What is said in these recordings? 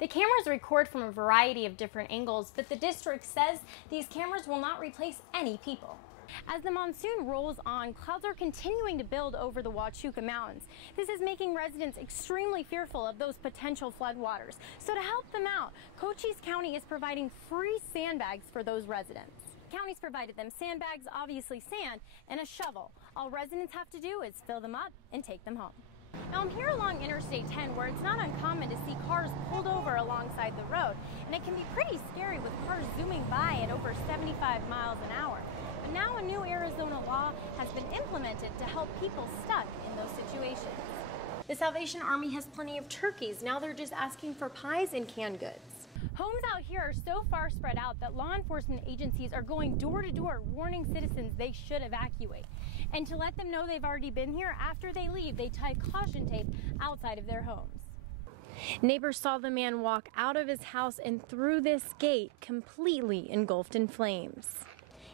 The cameras record from a variety of different angles, but the district says these cameras will not replace any people. As the monsoon rolls on, clouds are continuing to build over the Huachuca Mountains. This is making residents extremely fearful of those potential floodwaters. So to help them out, Cochise County is providing free sandbags for those residents. The county's provided them sandbags, obviously sand, and a shovel. All residents have to do is fill them up and take them home. Now I'm here along Interstate 10, where it's not uncommon to see cars pulled over alongside the road, and it can be pretty scary with cars zooming by at over 75 miles an hour. But now a new Arizona law has been implemented to help people stuck in those situations. The Salvation Army has plenty of turkeys. Now they're just asking for pies and canned goods. Homes out here are so far spread out that law enforcement agencies are going door to door warning citizens they should evacuate. And to let them know they've already been here, after they leave, they tie caution tape outside of their homes. Neighbors saw the man walk out of his house and through this gate, completely engulfed in flames.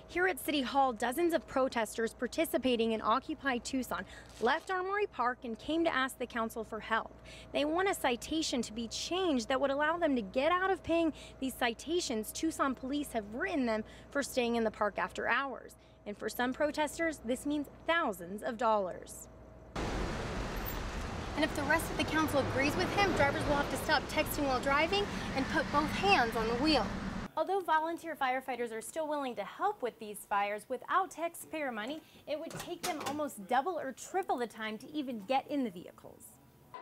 Here at City Hall, dozens of protesters participating in Occupy Tucson left Armory Park and came to ask the council for help. They want a citation to be changed that would allow them to get out of paying these citations Tucson police have written them for staying in the park after hours. And for some protesters, this means thousands of dollars. And if the rest of the council agrees with him, drivers will have to stop texting while driving and put both hands on the wheel. Although volunteer firefighters are still willing to help with these fires, without taxpayer money, it would take them almost double or triple the time to even get in the vehicles.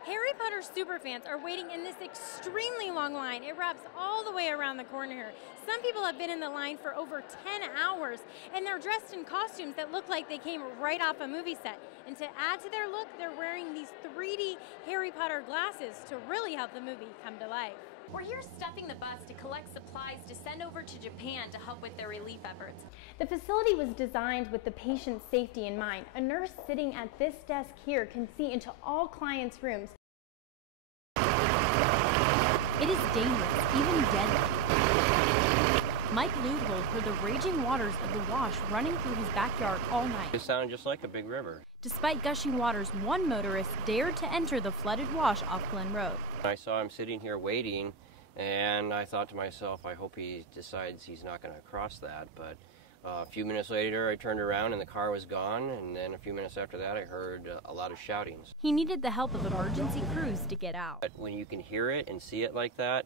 Harry Potter superfans are waiting in this extremely long line. It wraps all the way around the corner here. Some people have been in the line for over 10 hours, and they're dressed in costumes that look like they came right off a movie set. And to add to their look, they're wearing these 3D Harry Potter glasses to really help the movie come to life. We're here stuffing the bus to collect supplies to send over to Japan to help with their relief efforts. The facility was designed with the patient's safety in mind. A nurse sitting at this desk here can see into all clients' rooms. It is dangerous, even deadly. Mike Ludhold heard the raging waters of the wash running through his backyard all night. It sounded just like a big river. Despite gushing waters, one motorist dared to enter the flooded wash off Glen Road. I saw him sitting here waiting, and I thought to myself, I hope he decides he's not going to cross that. But a few minutes later, I turned around and the car was gone, and then a few minutes after that, I heard a lot of shoutings. He needed the help of emergency crews to get out. But when you can hear it and see it like that,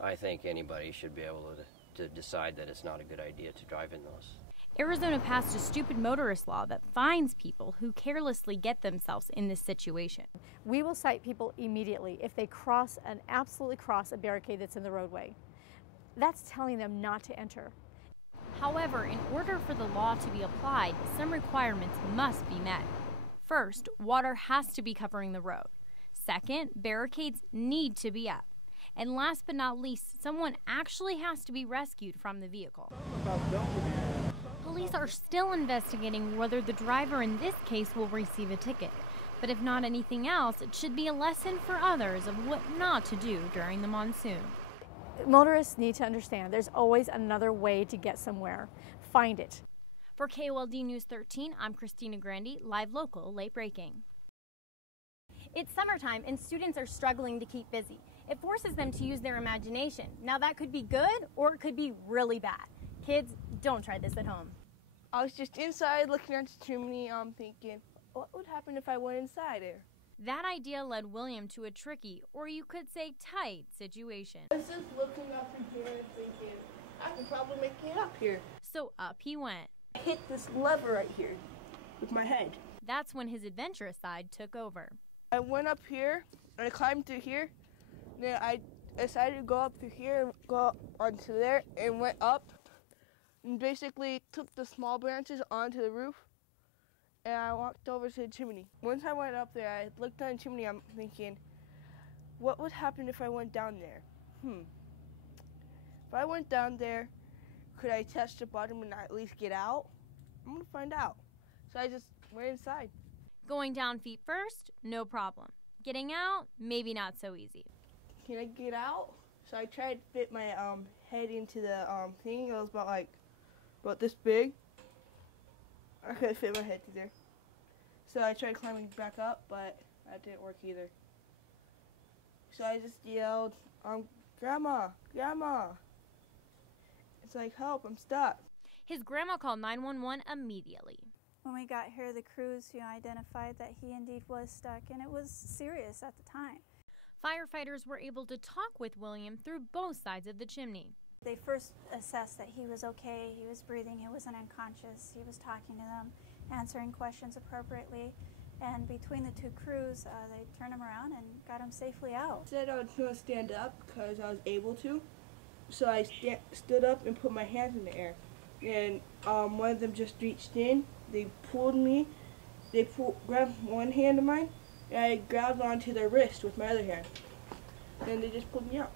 I think anybody should be able to decide that it's not a good idea to drive in those. Arizona passed a stupid motorist law that fines people who carelessly get themselves in this situation. We will cite people immediately if they absolutely cross a barricade that's in the roadway. That's telling them not to enter. However, in order for the law to be applied, some requirements must be met. First, water has to be covering the road. Second, barricades need to be up. And last but not least, someone actually has to be rescued from the vehicle. Police are still investigating whether the driver in this case will receive a ticket. But if not anything else, it should be a lesson for others of what not to do during the monsoon. Motorists need to understand there's always another way to get somewhere. Find it. For KOLD News 13, I'm Christina Grande, live local, late breaking. It's summertime and students are struggling to keep busy. It forces them to use their imagination. Now that could be good or it could be really bad. Kids, don't try this at home. I was just inside looking at the chimney, thinking, what would happen if I went inside there? That idea led William to a tricky, or you could say tight, situation. I was just looking up in here and thinking, I can probably make it up here. So up he went. I hit this lever right here with my head. That's when his adventurous side took over. I went up here, and I climbed through here. Then I decided to go up through here and go onto there and went up and basically took the small branches onto the roof and I walked over to the chimney. Once I went up there, I looked down the chimney, I'm thinking, what would happen if I went down there? If I went down there, could I touch the bottom and at least get out? I'm gonna find out. So I just went inside. Going down feet first, no problem. Getting out, maybe not so easy. Can I get out? So I tried to fit my head into the thing. It was about this big. I couldn't fit my head through there. So I tried climbing back up, but that didn't work either. So I just yelled, Grandma, Grandma. It's like, help, I'm stuck. His grandma called 911 immediately. When we got here, the crews identified that he indeed was stuck, and it was serious at the time. Firefighters were able to talk with William through both sides of the chimney. They first assessed that he was okay, he was breathing, he wasn't unconscious, he was talking to them, answering questions appropriately, and between the two crews, they turned him around and got him safely out. I said I was going to stand up because I was able to, so I stood up and put my hands in the air. And one of them just reached in, they pulled me, grabbed one hand of mine, and I grabbed onto their wrist with my other hand, and they just pulled me out.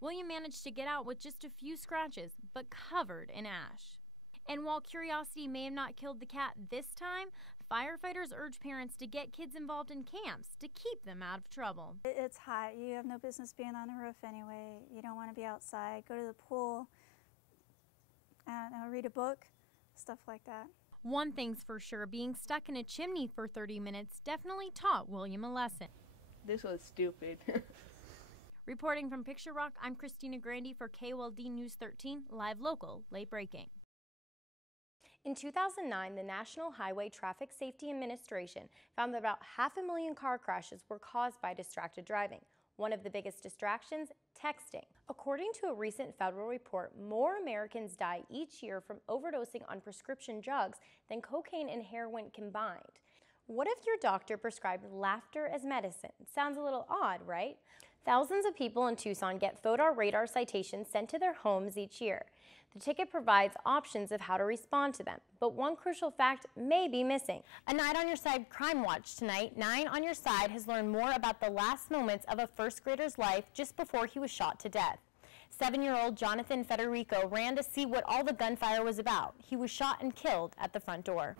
William managed to get out with just a few scratches, but covered in ash. And while curiosity may have not killed the cat this time, firefighters urge parents to get kids involved in camps to keep them out of trouble. It's hot. You have no business being on the roof anyway. You don't want to be outside. Go to the pool, read a book, stuff like that. One thing's for sure, being stuck in a chimney for 30 minutes definitely taught William a lesson. This was stupid. Reporting from Picture Rock, I'm Christina Grande for KOLD News 13, live local, late breaking. In 2009, the National Highway Traffic Safety Administration found that about 500,000 car crashes were caused by distracted driving. One of the biggest distractions, texting. According to a recent federal report, more Americans die each year from overdosing on prescription drugs than cocaine and heroin combined. What if your doctor prescribed laughter as medicine? Sounds a little odd, right? Thousands of people in Tucson get FODAR radar citations sent to their homes each year. The ticket provides options of how to respond to them, but one crucial fact may be missing. A Night on Your Side Crime Watch tonight, 9 on Your Side has learned more about the last moments of a first grader's life just before he was shot to death. 7-year-old Jonathan Federico ran to see what all the gunfire was about. He was shot and killed at the front door.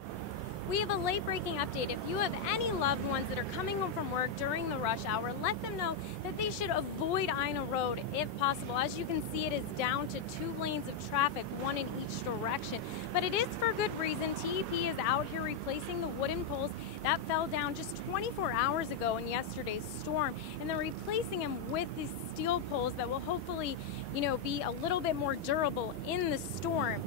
We have a late-breaking update. If you have any loved ones that are coming home from work during the rush hour, let them know that they should avoid Ina Road if possible. As you can see, it is down to 2 lanes of traffic, one in each direction. But it is for good reason. TEP is out here replacing the wooden poles that fell down just 24 hours ago in yesterday's storm, and they're replacing them with these steel poles that will hopefully, be a little bit more durable in the storm.